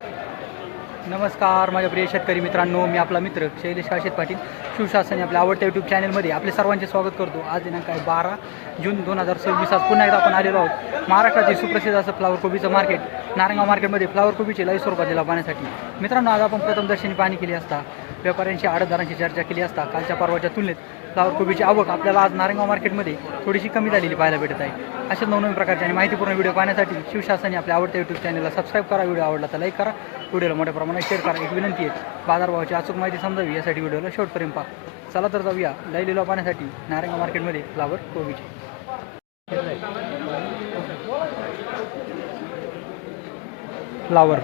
नमस्कार माझ्या प्रिय शेतकरी मित्रांनो, मी आपला मित्र शैलेश काशीद पाटील शिवशासन आपल्या आवडत्या यूट्यूब चॅनलमध्ये आपले सर्वांचे स्वागत करतो. आज दिनांक आहे 12 जून 2026. आज पुन्हा एकदा आपण आलेलो आहोत महाराष्ट्रातील सुप्रसिद्ध असं फ्लावर कोबीचं मार्केट नारायणगाव मार्केटमध्ये फ्लावर कोबीचे लाईव्ह स्वरूपात दिला पाहण्यासाठी. मित्रांनो, आज आपण प्रथमदर्शनी पाहणी केली असता व्यापाऱ्यांशी आडतदारांशी चर्चा केली असता कालच्या परवाच्या तुलनेत फ्लावर कोबीची आवक आपल्याला आज नारायणगाव मार्केटमध्ये थोडीशी कमी झालेली पाहायला भेटत आहे. अशाच नवनवीन प्रकारचे आणि माहितीपूर्ण व्हिडिओ पाहण्यासाठी शिवशासन आपल्या आवडत्या यूट्यूब चॅनलला सबस्क्राईब करा. व्हिडिओ आवडला तर लाईक करा, व्हिडिओला मोठ्या प्रमाणात शेअर करा. एक विनंती आहे, बाजारभावाची अचूक माहिती समजावी यासाठी व्हिडिओला शेवटपर्यंत पहा. चला तर जाऊया लाईव्ह लिलाव पाहण्यासाठी नारायणगाव मार्केटमध्ये फ्लावर कोबीचे. फ्लावर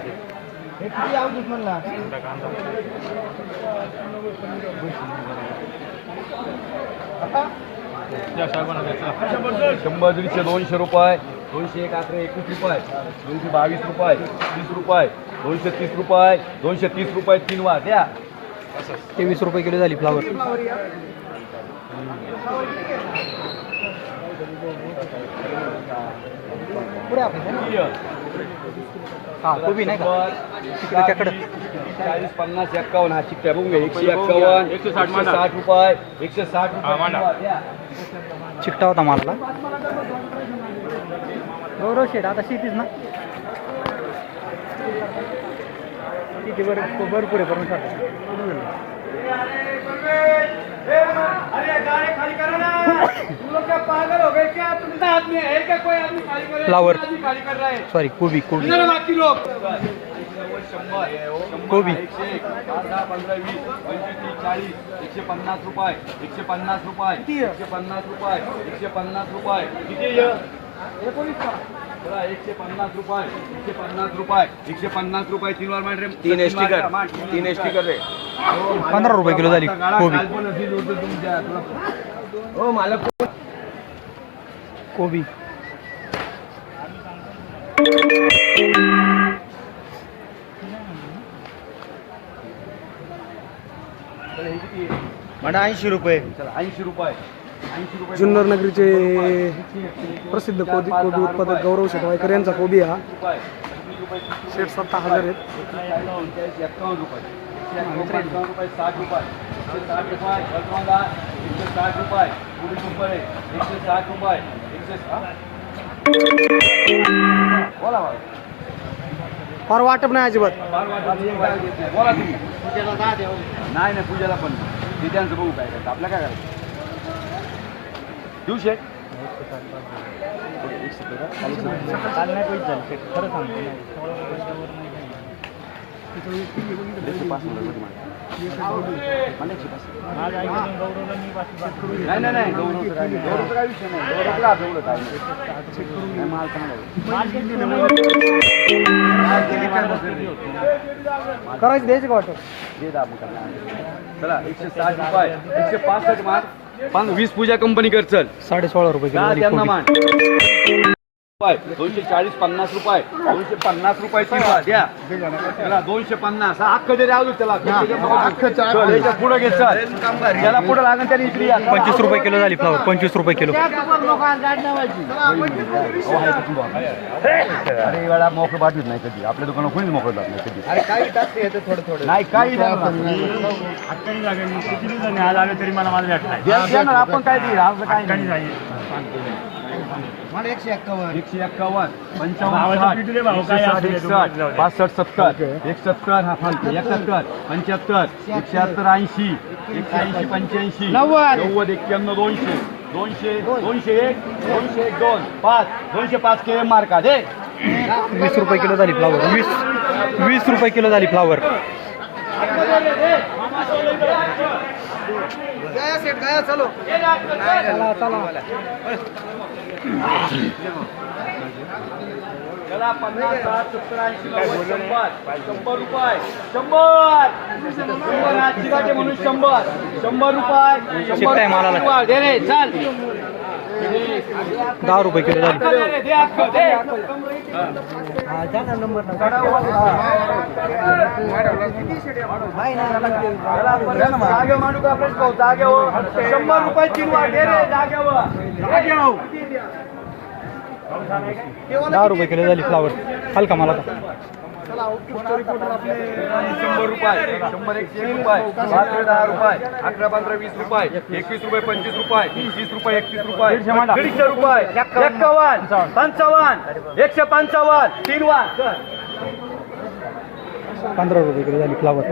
शंभर दीडशे 200 रुपये, 201 11 21 रुपये, 222 रुपये, 30 रुपये, 230 रुपये, 230 रुपये 3 वार द्या. 23 रुपये किलो झाली फ्लावर. हा कोबी नाही का त्याकडं 40 50 51 हा चिकट्या बघून घ्या. 151 160 रुपये 160 रुपये. चिकटा होता मालाला. गौरव शेठ आता शेतीच ना किती भरपूर आहे करून फ्लावर सॉरी कोबी कोबी कोबी 15 20 25 40 150 रुपये 150 रुपये 150 रुपये 150 रुपये किती 150 रुपये 150 रुपये 150 रुपये 3 वार मांडरे 3 स्टिकर रे 15 रुपये किलो झाली कोबी. हो मालक कोबी म्हणा 80 रुपये. 80 रुपये जुन्नर नगरीचे प्रसिद्ध कोबी उत्पादक गौरव शेटवायकर यांचा कोबी हा 60-70 हजार आहेत. 51 रुपये 60 रुपये 60 रुपये 160 रुपये 160 रुपये 20 रुपये 160 रुपये 160. बोला बाबा. फार वाटप नाही अजिबात. बोला तुम्ही. नाही नाही पूजेला पण ते त्यांचं बघू काय करतं आपल्या काय करायचं देऊ शेट. नाही नाही नाही गौरवचं काय विषय नाही. गौरवला आठवलं काय माल करायचं द्यायचं का वाटप दे दा मग. चला 160 रुपये 165 मान 20 पूजा कंपनी कर चल 16.5 रुपये किलो झाली त्यांना कोबी. मान 240 50 रुपये 250 रुपये द्या. त्याला 250 अख्खं दे राहू त्याला पुढे घे चल. त्याला पुढे लागेल त्याने इकडे 25 रुपये किलो झाली फ्लावर. 25 रुपये किलो. अरे वेळा मोकळं पाठवत नाही कधी आपल्या दुकानात कोणीच मोकळं जात नाही कधी. अरे काही थोडं नाही काही आपण काय देईल आपलं काय नाही. 151 55 65 70 71 हा फालतू 71 75 170 80 180 85 90 91 200 201 202 5 205 के मार्का दे. 20 रुपये किलो झाली फ्लावर. 20 रुपये किलो झाली फ्लावर. चला 50 60 70 80 100 रुपये 100 आजची म्हणून 100 रुपये शिकताय मालाला. दे रे चल. 10 रुपये किलो झाली. जागे मांडू का प्रश्न जागे हो 100 रुपये 3 वार दे रे जागे हो. 10 रुपये किलो झाली फ्लावर. हलका मला 100 रुपये 100 101 रुपये 5 10 रुपये 11 15 20 रुपये 21 रुपये 25 रुपये 30 रुपये 31 रुपये 150 रुपये 51 55 155 3 वार 15 रुपये किलो झाली फ्लावर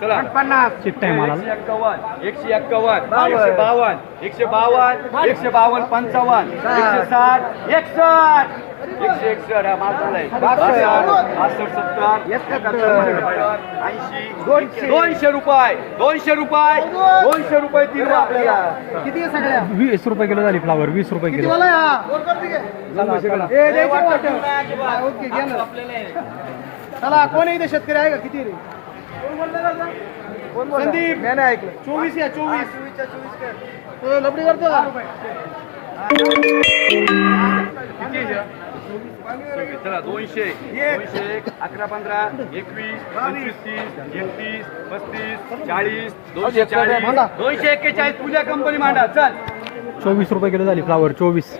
चला चिट्टा आहे मला 151 152 152 152 55 160 161 161 हा माल झालाय 200 रुपये 200 रुपये 3 आपल्याला किती आहे सगळ्या 20 रुपये किलो झाली फ्लावर 20 रुपये किलो ओके चला कोण आहे इथे शेतकरी आहे का किती रे संदीप मी नाही ऐकलं 24 या 24 लपडी करतो चला 200 201 11 15 21 25 30 31 35 40 241 पूजा कंपनी मांडा चल 24 रुपये किलो झाली फ्लावर 24